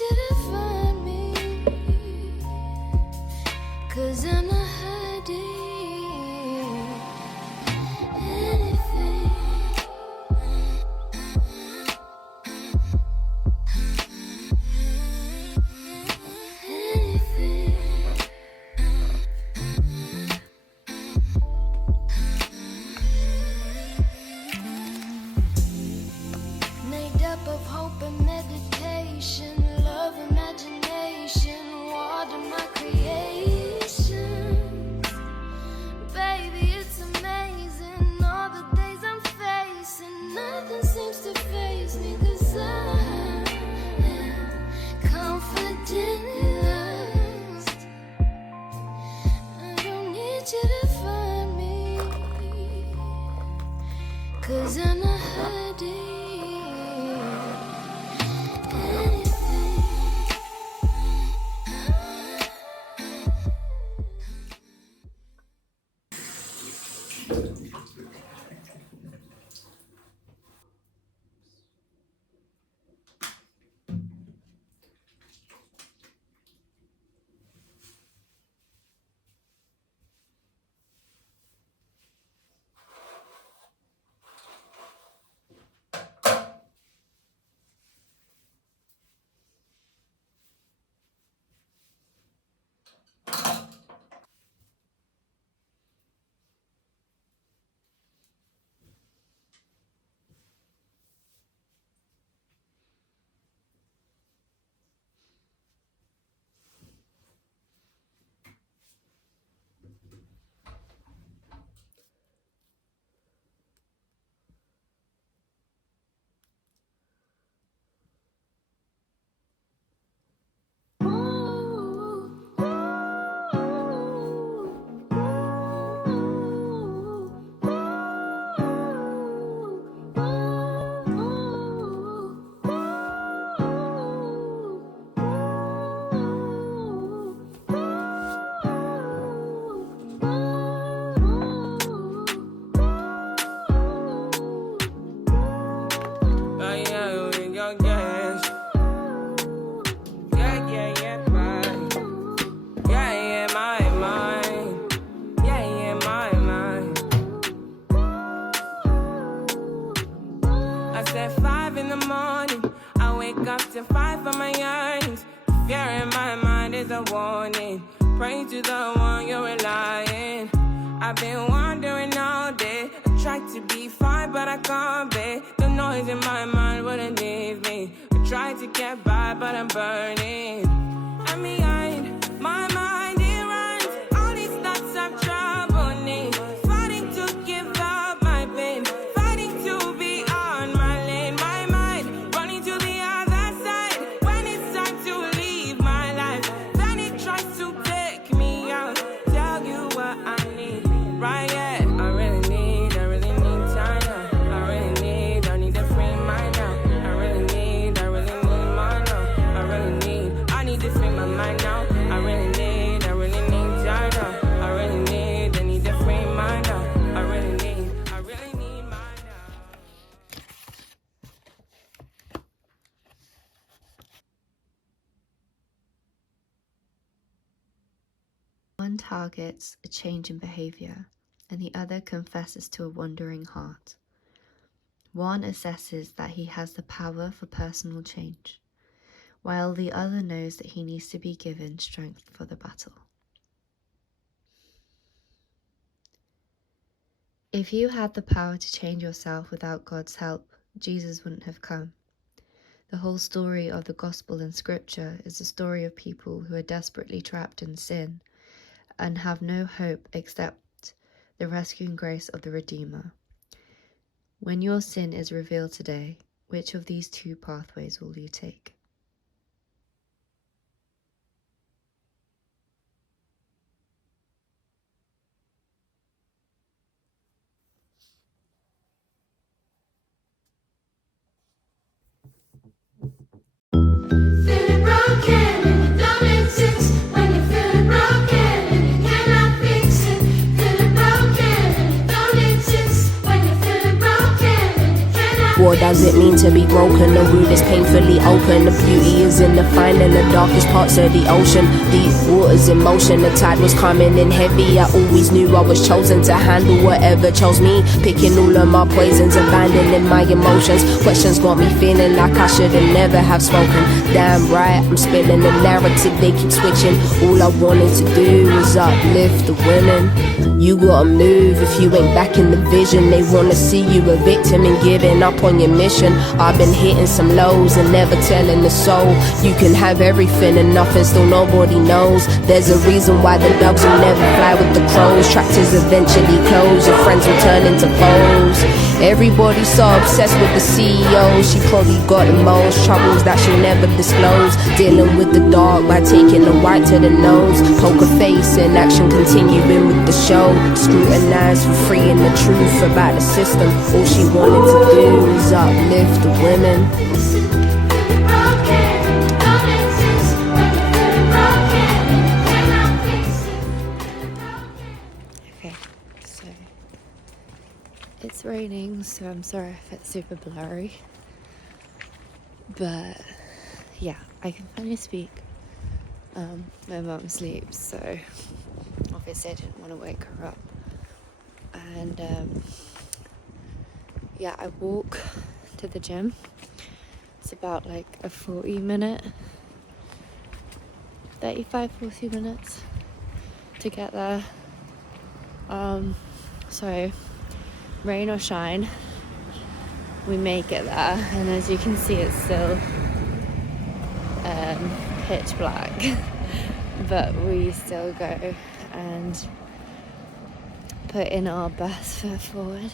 you to find me, 'cause I'm not hiding anything. Made up of hope and meditation, love, imagination, water my creation. Baby, it's amazing, all the days I'm facing, nothing seems to faze me, 'cause I am confident lost. I don't need you to find me, 'cause I'm not hiding anything. I said 5 in the morning, I wake up to 5 for my yearnings. Fear in my mind is a warning. Pray to the one you're relying. I've been wandering all day. I tried to be fine, but I can't be. The noise in my mind wouldn't leave me. I tried to get by, but I'm burning. And behind my mind, it runs. All these thoughts have trouble me. Fighting to give up my pain. Fighting to be on my lane. My mind running to the other side. When it's time to leave my life, then it tries to take me out. Tell you what I need. Right, yeah. I really need time now. I need to free mind now. I really need mine now. I need to free my mind now. I really need time now. I need to free mind now. I really need mine now. One targets a change in behavior, and the other confesses to a wandering heart. One assesses that he has the power for personal change, while the other knows that he needs to be given strength for the battle. If you had the power to change yourself without God's help, Jesus wouldn't have come. The whole story of the gospel and scripture is a story of people who are desperately trapped in sin and have no hope except the rescuing grace of the Redeemer. When your sin is revealed today, which of these two pathways will you take? Feeling broken and it don't make sense. When you're feeling broken and you cannot fix it. Feeling broken and it don't make sense. When you're feeling broken and you cannot fix it. What does it mean to be broken. The wound is painfully open. The beauty is in the finding the darkest parts of the ocean. Deep waters in motion, the tide was coming in heavy. I always knew I was chosen to handle whatever chose me. Picking all of my poisons, abandoning my emotions. Questions got me feeling like I should have never have spoken. Damn right, I'm spilling the narrative, they keep switching. All I wanted to do was uplift the women. You gotta move if you ain't back in the vision. They wanna see you a victim and giving up on your mission. I've been hitting some lows and never telling the soul. You can have everything and nothing, still nobody knows. There's a reason why the dogs will never fly with the crows. Tractors eventually close, your friends will turn into foes. Everybody's so obsessed with the CEO. She probably got the most troubles that she'll never disclose. Dealing with the dark by taking the white to the nose. Poker face in action, continuing with the show. Scrutinized for freeing the truth about the system. All she wanted to do was uplift the women. Okay, so it's raining, so I'm sorry if it's super blurry. But yeah, I can finally speak. My mum sleeps, so obviously I didn't want to wake her up. And yeah, I walk to the gym. It's about like a 40 minutes to get there. So rain or shine, we make it there, and as you can see, it's still pitch black, but we still go and put in our best foot forward.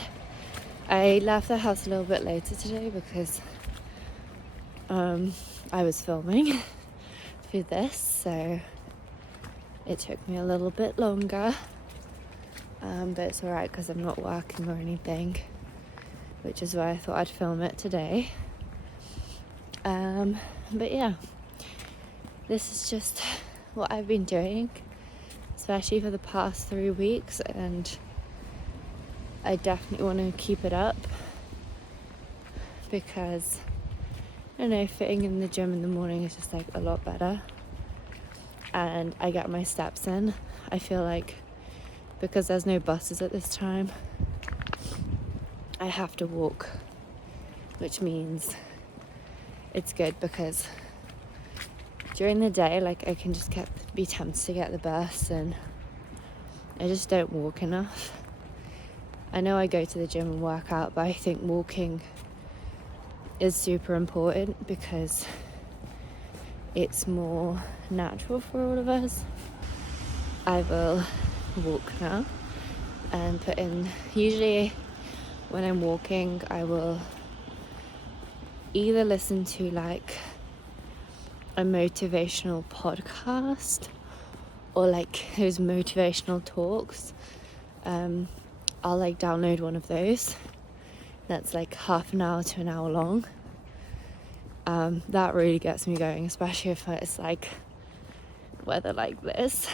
I left the house a little bit later today because I was filming for this, so it took me a little bit longer, but it's alright because I'm not working or anything, which is why I thought I'd film it today. But yeah, this is just what I've been doing, especially for the past 3 weeks, and I definitely want to keep it up because, I don't know, fitting in the gym in the morning is just like a lot better, and I get my steps in. I feel like because there's no buses at this time, I have to walk, which means it's good because during the day, like, I can just be tempted to get the bus, and I just don't walk enough. I know I go to the gym and work out, but I think walking is super important because it's more natural for all of us. I will walk now and put in, usually when I'm walking, I will either listen to like a motivational podcast or like those motivational talks. I'll like download one of those that's like half an hour to an hour long. That really gets me going, especially if it's like weather like this.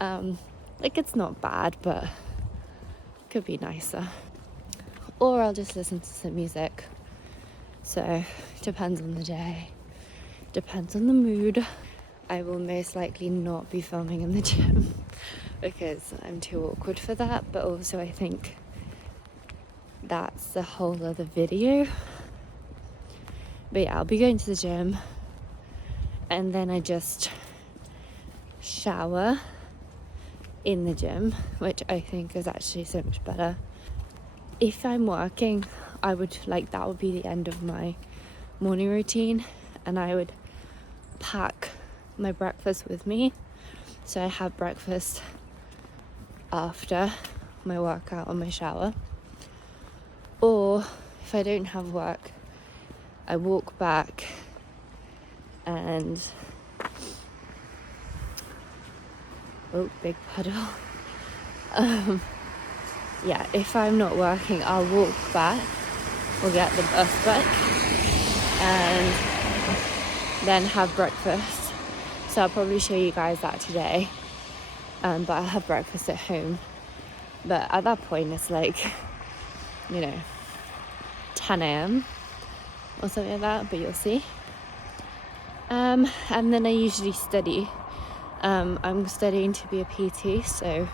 Like, it's not bad, but it could be nicer. Or I'll just listen to some music. So it depends on the day, depends on the mood. I will most likely not be filming in the gym because I'm too awkward for that, but also I think that's a whole other video. But yeah, I'll be going to the gym and then I just shower in the gym, which I think is actually so much better. If I'm working, I would like, that would be the end of my morning routine, and I would pack my breakfast with me, so I have breakfast after my workout or my shower. Or if I don't have work, I walk back and big puddle. Yeah, if I'm not working, I'll walk back or get the bus back and then have breakfast. So I'll probably show you guys that today, but I'll have breakfast at home. But at that point it's like, 10 a.m. or something like that, but you'll see. And then I usually study. I'm studying to be a PT, so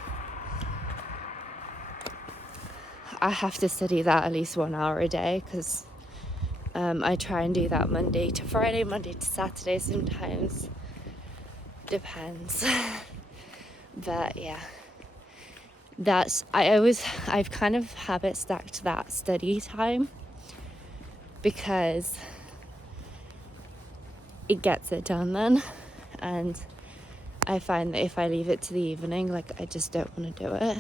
I have to study that at least 1 hour a day, because I try and do that Monday to Friday, Monday to Saturday sometimes. Depends. But yeah, I've kind of habit stacked that study time, because it gets it done then, and I find that if I leave it to the evening, like, I just don't want to do it.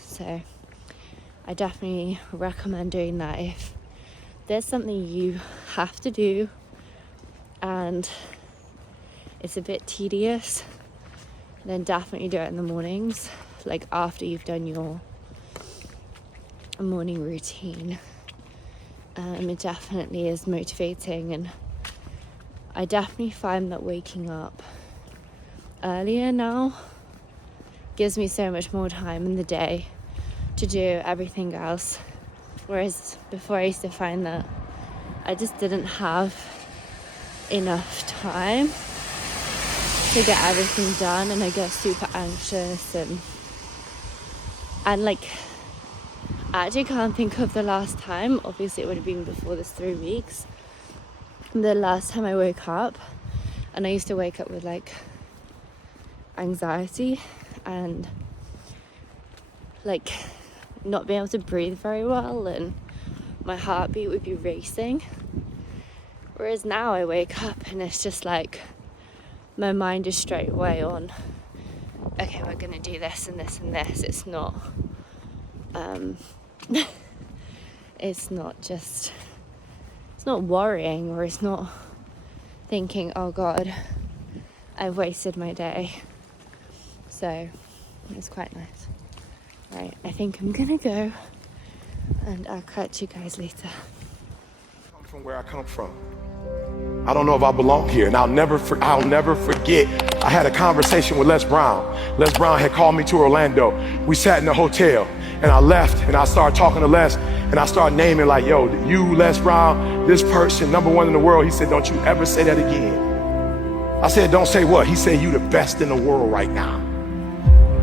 So I definitely recommend doing that. If there's something you have to do and it's a bit tedious, then definitely do it in the mornings, like after you've done your morning routine. It definitely is motivating, and I definitely find that waking up earlier now gives me so much more time in the day to do everything else, whereas before I used to find that I just didn't have enough time to get everything done, and I get super anxious and like, I actually can't think of the last time. Obviously it would have been before this 3 weeks, the last time I woke up, and I used to wake up with like anxiety and like not being able to breathe very well, and my heartbeat would be racing. Whereas now I wake up and it's just like my mind is straight away on, okay, we're gonna do this and this and this. It's not it's not worrying, or it's not thinking, oh God, I've wasted my day. So it's quite nice. Right, I think I'm gonna go, and I'll catch you guys later. From where I come from, I don't know if I belong here, and I'll never forget. I had a conversation with Les Brown. Les Brown had called me to Orlando. We sat in the hotel, and I left, and I started talking to Les, and I started naming like, yo, you, Les Brown, this person, #1 in the world. He said, don't you ever say that again. I said, don't say what? He said, you the best in the world right now.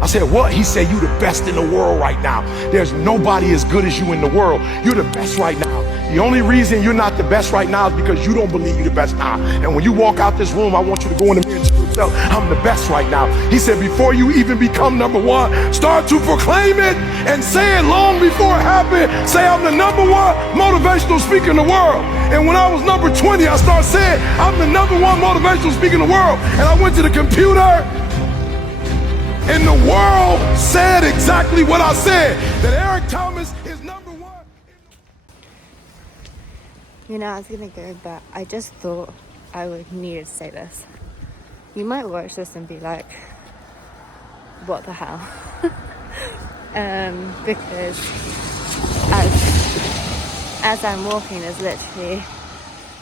I said, what? He said, you the best in the world right now. There's nobody as good as you in the world. You're the best right now. The only reason you're not the best right now is because you don't believe you're the best now. And when you walk out this room, I want you to go in the mirror and tell yourself, I'm the best right now. He said, before you even become #1, start to proclaim it and say it long before it happened. Say, I'm the #1 motivational speaker in the world. And when I was number 20, I started saying, I'm the #1 motivational speaker in the world. And I went to the computer, and the world said exactly what I said, that Eric Thomas is #1. You know, I was gonna go, but I just thought I would need to say this. You might watch this and be like, what the hell? Because as I'm walking, there's literally,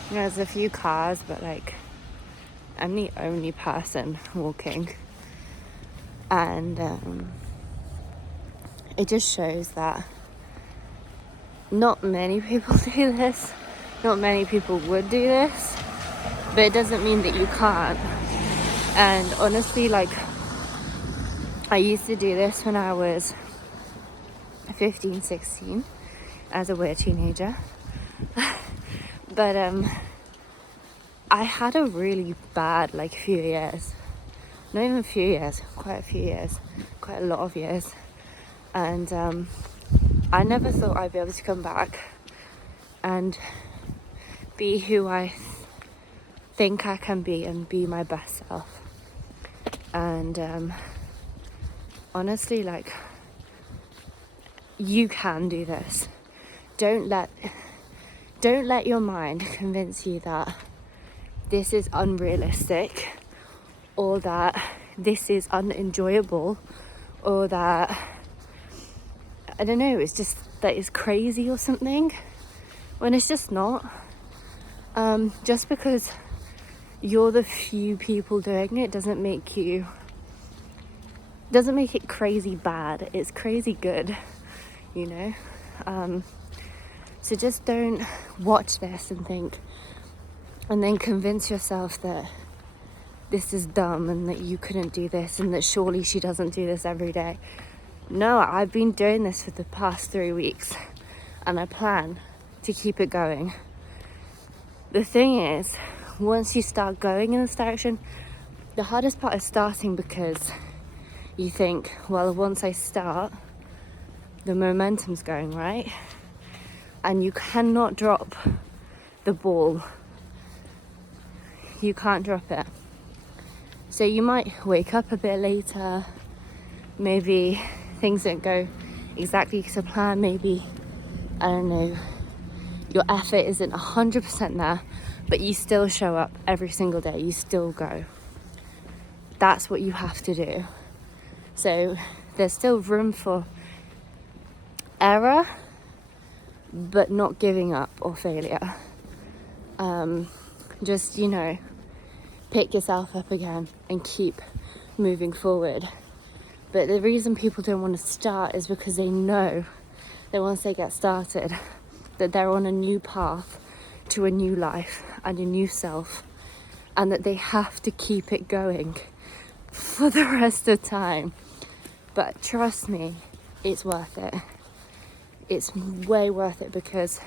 you know, there's a few cars, but like, I'm the only person walking. And it just shows that not many people do this. Not many people would do this, but it doesn't mean that you can't. And honestly, like, I used to do this when I was 15, 16 as a weird teenager. But I had a really bad like few years. Not even a few years, quite a few years, quite a lot of years. And I never thought I'd be able to come back and be who I think I can be and be my best self. And honestly, like, you can do this. Don't let your mind convince you that this is unrealistic, or that this is unenjoyable, or that, I don't know, it's just that it's crazy or something, when it's just not. Just because you're the few people doing it doesn't make it crazy bad. It's crazy good, you know. So just don't watch this and think, and then convince yourself that this is dumb and that you couldn't do this and that surely she doesn't do this every day. No, I've been doing this for the past 3 weeks and I plan to keep it going. The thing is, once you start going in this direction, the hardest part is starting, because you think, well, once I start, the momentum's going, right? And you cannot drop the ball. You can't drop it. So you might wake up a bit later, maybe things don't go exactly to plan, maybe, I don't know, your effort isn't 100% there, but you still show up every single day, you still go. That's what you have to do. So there's still room for error, but not giving up or failure. Just, pick yourself up again and keep moving forward. But the reason people don't want to start is because they know that once they get started, that they're on a new path to a new life and a new self, and that they have to keep it going for the rest of time. But trust me, it's worth it. It's way worth it, because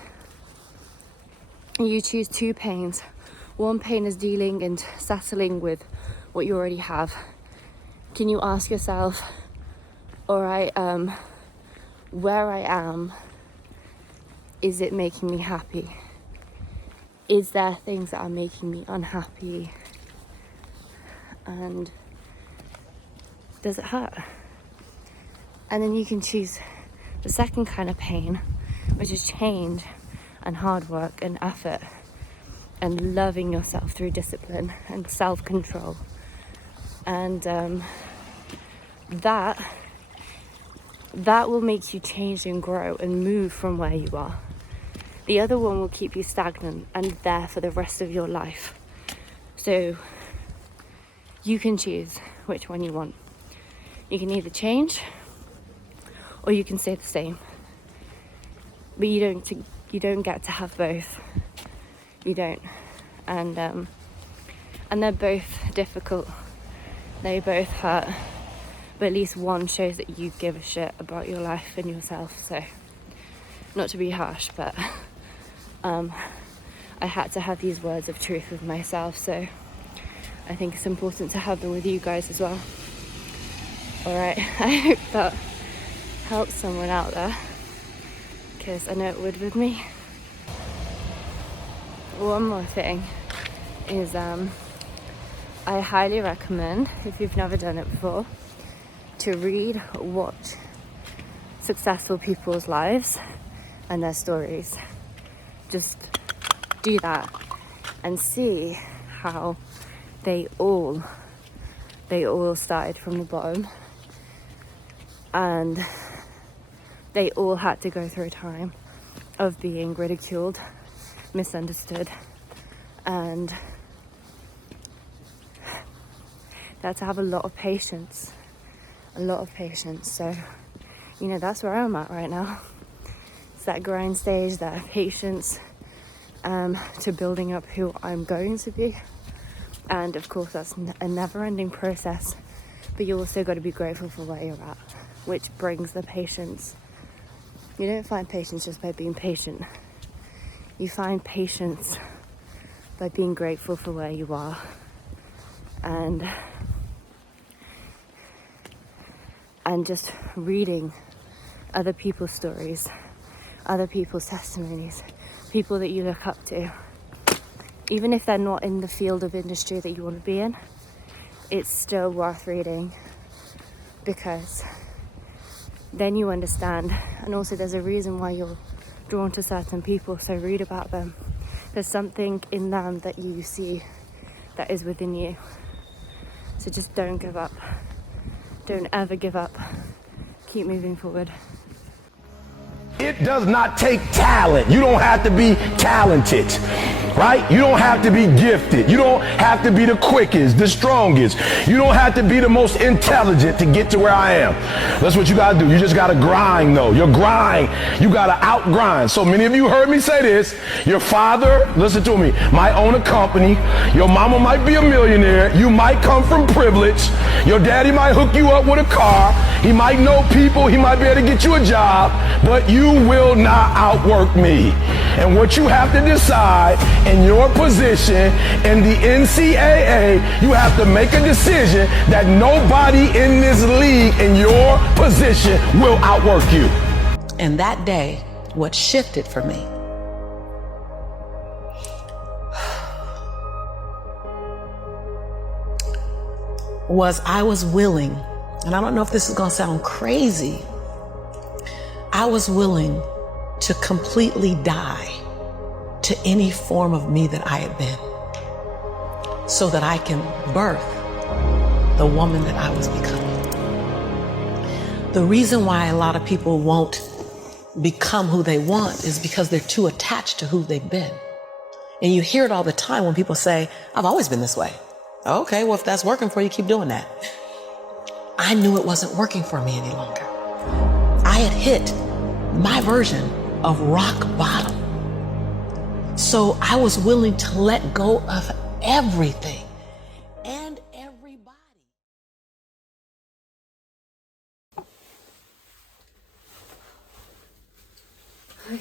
you choose two pains. One pain is dealing and settling with what you already have. Can you ask yourself, all right, where I am, is it making me happy? Is there things that are making me unhappy? And does it hurt? And then you can choose the second kind of pain, which is change and hard work and effort and loving yourself through discipline and self-control. And that will make you change and grow and move from where you are. The other one will keep you stagnant and there for the rest of your life. So you can choose which one you want. You can either change or you can stay the same. But you don't get to have both. You don't. And they're both difficult. They both hurt. But at least one shows that you give a shit about your life and yourself. So, not to be harsh, but I had to have these words of truth with myself. So I think it's important to have them with you guys as well. Alright, I hope that helps someone out there, because I know it would with me. One more thing is I highly recommend, if you've never done it before, to read or watch successful people's lives and their stories. Just do that and see how they all started from the bottom, and they all had to go through a time of being ridiculed, misunderstood, and they had to have a lot of patience. So, that's where I'm at right now. It's that grind stage, that patience to building up who I'm going to be. And of course, that's a never-ending process, but you also got to be grateful for where you're at, which brings the patience. You don't find patience just by being patient. You find patience by being grateful for where you are, and just reading other people's stories, other people's testimonies, people that you look up to. Even if they're not in the field of industry that you want to be in, it's still worth reading, because then you understand. And also there's a reason why you're drawn to certain people, so read about them. There's something in them that you see that is within you. So just don't give up. Don't ever give up. Keep moving forward. It does not take talent. You don't have to be talented. right? You don't have to be gifted. You don't have to be the quickest, the strongest. You don't have to be the most intelligent to get to where I am. That's what you gotta do. You just gotta grind though. Your grind, you gotta out-grind. So many of you heard me say this. Your father, listen to me, might own a company. Your mama might be a millionaire. You might come from privilege. Your daddy might hook you up with a car. He might know people. He might be able to get you a job. But you will not outwork me. And what you have to decide in your position in the NCAA, you have to make a decision that nobody in this league in your position will outwork you. And that day, what shifted for me was I was willing, and I don't know if this is going to sound crazy, I was willing to completely die to any form of me that I had been so that I can birth the woman that I was becoming. The reason why a lot of people won't become who they want is because they're too attached to who they've been. And you hear it all the time when people say, I've always been this way. Okay, well, if that's working for you, keep doing that. I knew it wasn't working for me any longer. I had hit my version of rock bottom. So I was willing to let go of everything and everybody. Okay.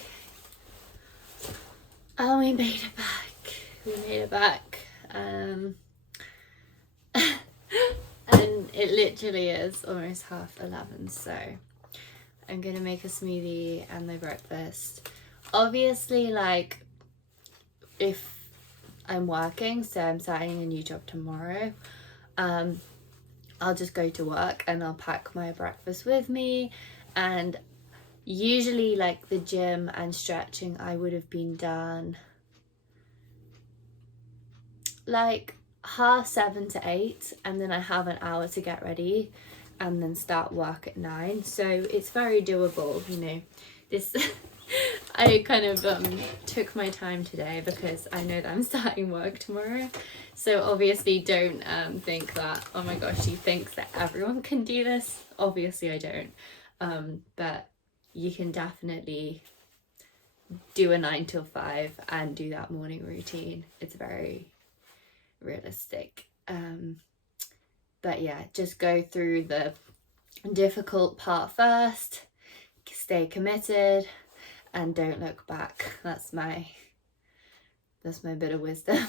Oh, we made it back. We made it back. And it literally is almost 11:30, so I'm gonna make a smoothie and my breakfast. Obviously, like, if I'm working, so I'm starting a new job tomorrow, I'll just go to work and I'll pack my breakfast with me. And usually, like, the gym and stretching, I would have been done like 7:30 to 8, and then I have an hour to get ready and then start work at 9. So it's very doable, you know. This I kind of took my time today because I know that I'm starting work tomorrow. So obviously don't think that, oh my gosh, she thinks that everyone can do this. Obviously I don't. But you can definitely do a 9 till 5 and do that morning routine. It's very realistic. But yeah, just go through the difficult part first, stay committed, and don't look back. That's my bit of wisdom.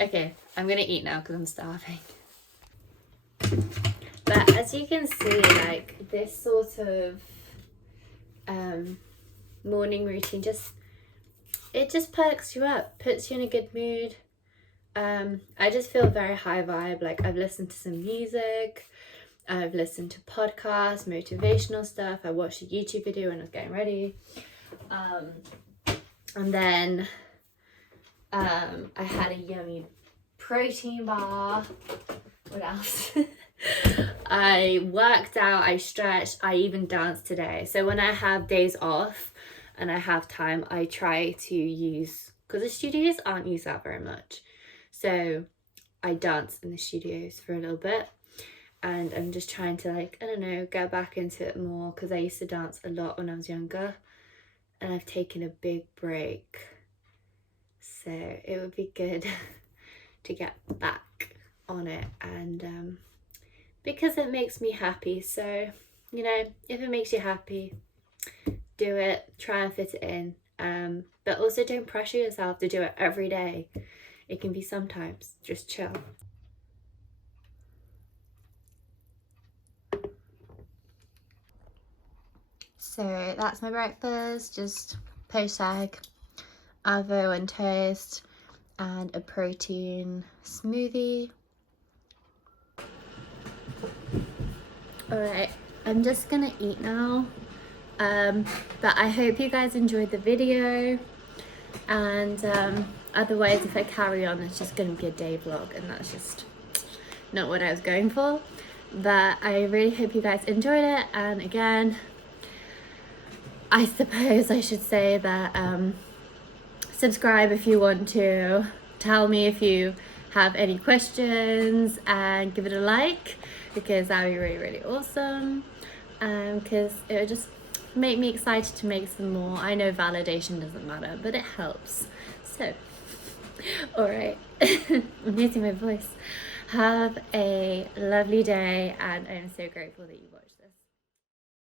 Okay, I'm gonna eat now because I'm starving. But as you can see, like, this sort of morning routine just perks you up, puts you in a good mood. I just feel very high vibe. Like, I've listened to some music, I've listened to podcasts, motivational stuff. I watched a YouTube video when I was getting ready. And then I had a yummy protein bar. What else? I worked out, I stretched, I even danced today. So when I have days off and I have time, I try to use, because the studios aren't used that very much, so I dance in the studios for a little bit. And I'm just trying to, like, I don't know, get back into it more, because I used to dance a lot when I was younger and I've taken a big break. So it would be good to get back on it, and because it makes me happy. So, you know, if it makes you happy, do it, try and fit it in. But also don't pressure yourself to do it every day. It can be sometimes, just chill. So that's my breakfast, just poached egg, avo and toast, and a protein smoothie. Alright, I'm just gonna eat now, but I hope you guys enjoyed the video, and otherwise if I carry on it's just gonna be a day vlog, and that's just not what I was going for. But I really hope you guys enjoyed it, and again, I suppose I should say that subscribe if you want to. Tell me if you have any questions, and give it a like, because that would be really, really awesome. Because it would just make me excited to make some more. I know validation doesn't matter, but it helps. So, alright, I'm losing my voice. Have a lovely day, and I'm so grateful that you watched this.